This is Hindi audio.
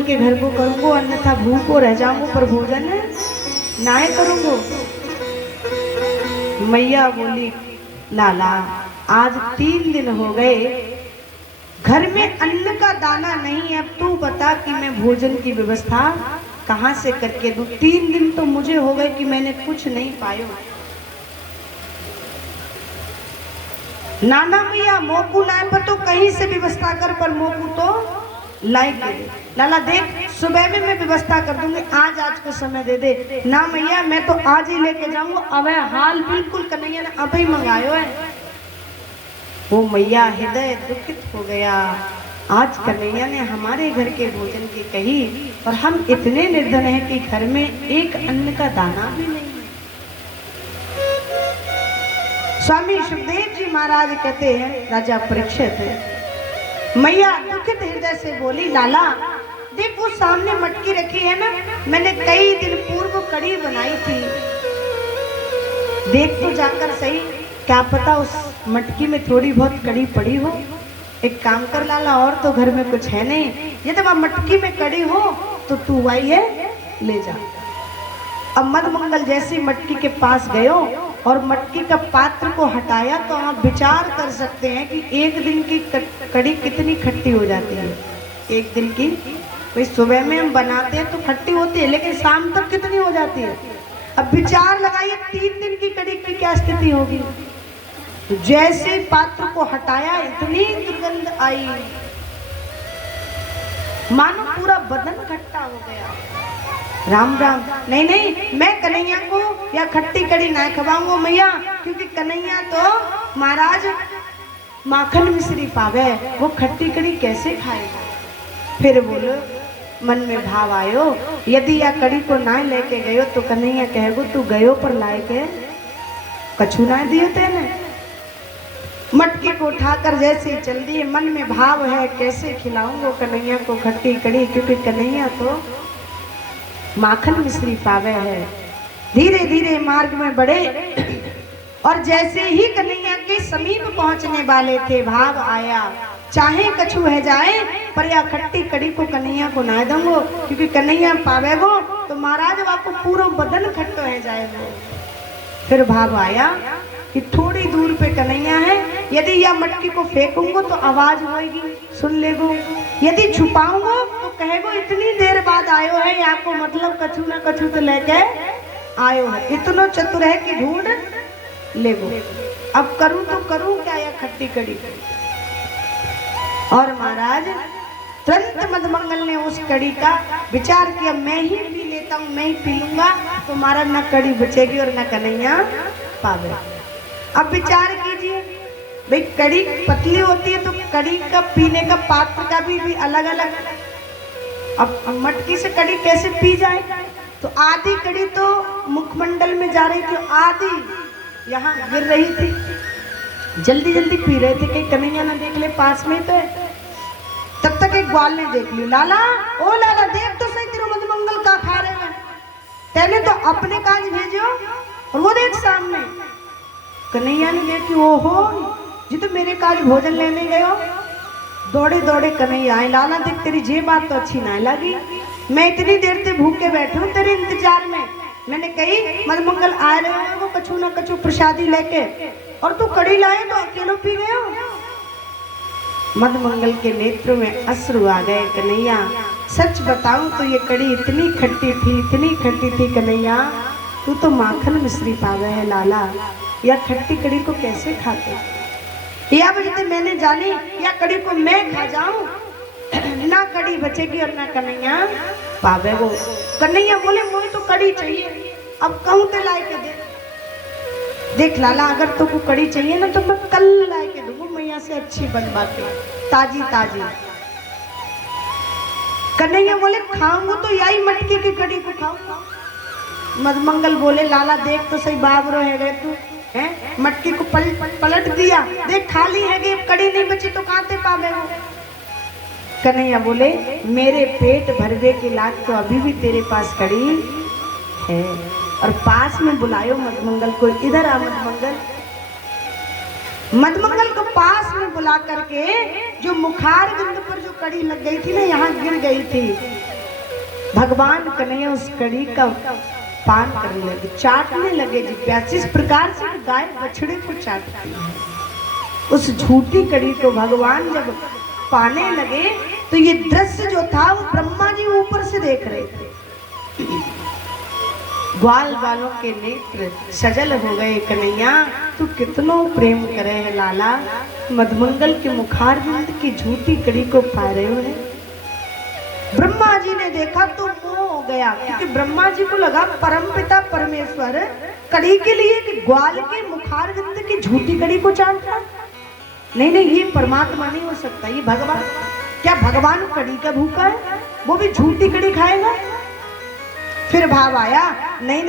मदमंगल के घर को करूँगो, अन्यथा भूखो रह जाऊंगो, पर भोजन नाय करूँगो। मैया बोली लाला आज 3 दिन हो गए, घर में अन्न का दाना नहीं है, अब तू बता कि मैं भोजन की व्यवस्था कहाँ से करके दूं। 3 दिन तो मुझे हो गए कि मैंने कुछ नहीं पायो। नाना मैया मोकू लाए पर तो कहीं से व्यवस्था कर, पर मोकू तो लाई के दे। लाला देख सुबह में मैं व्यवस्था कर दूंगी, आज को समय दे दे। ना मैया मैं तो आज ही लेके जाऊंगा, अब हाल बिल्कुल कन्हैया ने अब ही मंगायो है। वो मैया हृदय दुखित हो गया, आज कन्हैया ने हमारे घर के भोजन की कही और हम इतने निर्धन हैं कि घर में एक अन्न का दाना भी नहीं है। स्वामी सुखदेव जी महाराज कहते हैं राजा परीक्षित, मैया दुखित हृदय से बोली लाला देख वो सामने मटकी रखी है ना, मैंने कई दिन पूर्व कड़ी बनाई थी, देख तो जाकर सही, क्या पता उस मटकी में थोड़ी बहुत कड़ी पड़ी हो। एक काम कर लाला, और तो घर में कुछ है नहीं, यदि वह मटकी में कड़ी हो तो तू आई है ले जा। अब मदमंगल जैसी मटकी के पास गयो और मटकी का पात्र को हटाया, तो आप विचार कर सकते हैं कि एक दिन की कड़ी कितनी खट्टी हो जाती है। एक दिन की भाई सुबह में हम बनाते हैं तो खट्टी होती है, लेकिन शाम तक कितनी हो जाती है। अब विचार लगाइए 3 दिन की कड़ी की क्या स्थिति होगी। जैसे पात्र को हटाया इतनी दुर्गंध आई, मानो पूरा बदन खट्टा हो गया। राम राम, नहीं नहीं मैं कन्हैया को या खट्टी कड़ी ना खवाऊंगा मैया, क्योंकि कन्हैया तो महाराज माखन मिश्री पावे, वो खट्टी कड़ी कैसे खाएगा। फिर बोलो मन में भाव आयो, यदि या कड़ी को ना लेके गयो तो कन्हैया कहेगो तू गयो पर लाए के कछु ना दिए तेने। मटकी को उठाकर जैसे ही चल दिए, मन में भाव है कैसे खिलाऊंगा कन्हैया को खट्टी कड़ी, क्योंकि कन्हैया तो माखन मिश्री पावे है। धीरे धीरे मार्ग में बढ़े और जैसे ही कन्हैया के समीप पहुंचने वाले थे, भाव आया चाहे कछु है जाए पर या खट्टी कड़ी को कन्हैया को ना दूंगो, क्योंकि कन्हैया पावेगो तो महाराज आपको पूरा बदन खट्टो है जाएगा। फिर भाव आया कि थोड़ी दूर पे कन्हैया है, यदि यह मटकी को फेंकूंगो तो आवाज होगी, सुन लेगो, यदि छुपाऊंगो तो कहेगो इतनी देर बाद आयो है, या को मतलब कछु ना कछु तो लेके आयो है, इतना चतुर है कि ढूंढ लेगो। अब करूं तो करूं क्या या खट्टी कड़ी। और महाराज तुरंत मदमंगल ने उस कड़ी का विचार किया, मैं ही पी लेता हूँ, मैं ही पी लूंगा, तो महाराज न कड़ी बचेगी और न कन्हैया पावे। अब विचार कीजिए भाई कड़ी पतली होती है तो कड़ी का पीने का पात्र का भी अलग अलग। अब मटकी से कड़ी कैसे पी जाए, तो आधी कड़ी तो मुखमंडल में जा रही थी, आधी यहाँ गिर रही थी, जल्दी जल्दी पी रहे थे कि कन्हैया ना देख ले पास में तो है। तब तक एक ग्वाल ने देख ली, लाला ओ लाला देख तो सही तेरे मदमंगल का खा रहे हैं, तेने तो अपने काज भेजो और वो देख सामने। कन्हैया ने देखी, ओहो जी तो मेरे काज भोजन लेने गए हो। दौड़े दौड़े कन्हैया आए, लाला देख तेरी ये बात तो अच्छी ना लगी, मैं इतनी देर से भूखे बैठे हूँ तेरे इंतजार में, मैंने कही मदमंगल आ रहे हो वो कछु ना कछु प्रसादी लेके, और तू कड़ी लाए तो अकेलो पी गए हो। मदमंगल के नेत्र में अश्रु आ गए, कन्हैया सच बताऊं तो ये कड़ी इतनी खट्टी थी, इतनी खट्टी थी कन्हैया, तू तो माखन मिश्री पावे है लाला, या खट्टी कड़ी को कैसे खाते, या बजते मैंने जानी या कड़ी को मैं खा जाऊं, ना कड़ी बचेगी और ना कन्हैया पावे वो। कन्हैया बोले मुझे तो कड़ी चाहिए, अब कहूं तो ला के दे। देख लाला अगर तुमको कड़ी चाहिए ना तो मैं कल ला के दूंगा, मैया से अच्छी बनवा के ताजी ताजी। कन्हैया बोले खाऊंगा तो यही मटकी की कड़ी को खाऊंगा। मदमंगल बोले लाला देख तो सही बाबरो है गए तू है, मटकी को पलट दिया, देख खाली है कि कड़ी नहीं बची तो कहाँ से पावे वो। कन्हैया बोले मेरे पेट भरवे के लाख तो अभी भी तेरे पास कड़ी है, और पास में बुलायो मदमंगल को, इधर आ मदमंगल। मदमंगल को पास में बुला करके जो मुखार बिंदु पर जो कड़ी लग गई थी ना, यहाँ गिर गई थी, भगवान कन्हैया उस कड़ी का पान करने लगे, चाटने लगे जी प्यास। इस प्रकार से गाय बछड़े को चाटती है, उस झूठी कड़ी को भगवान जब पाने लगे तो ये दृश्य जो था वो ब्रह्मा जी ऊपर से देख रहे थे। ग्वाल वालों के नेत्र सजल हो गए, कन्हैया तू कितनो प्रेम करे है लाला, मधुमंगल के मुखारविंद की झूठी कड़ी को पा रहे हो। ब्रह्मा जी ने देखा तो मोह हो गया, क्योंकि ब्रह्मा जी को लगा परमपिता परमेश्वर कड़ी के लिए कि ग्वाल के मुखारविंद की झूठी कड़ी को चाटता। नहीं नहीं, ये परमात्मा नहीं हो सकता, ये भगवान। क्या भगवान कड़ी का भूखा है? वो भी झूठी कड़ी खाएगा? फिर भाव आया, नहीं